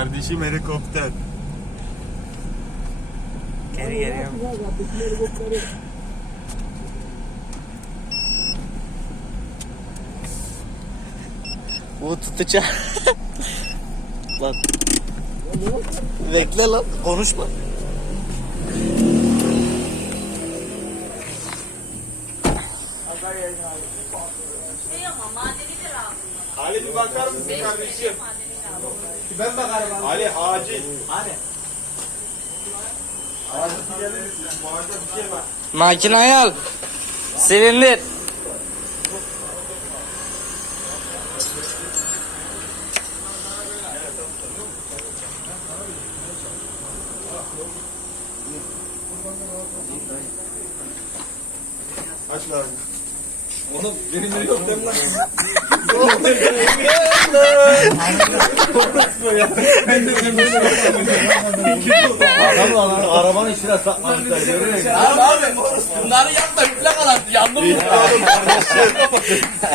Kardeşim helikopter. Geri geliyorum. Bu tutacak. lan. Bekle lan. Konuşma. Şey. Ali bir bakar mısın kardeşim? Ben bakarım. Ali acil. Hani? Bağırda bir şey var. Makinayı al. Silindir. Aç lazım. Oğlum benim helikopterim lan. Adam lan arabanın içine saklanmışlar. Görüyor musun? Abi abi bunları yapma plakalar yandım.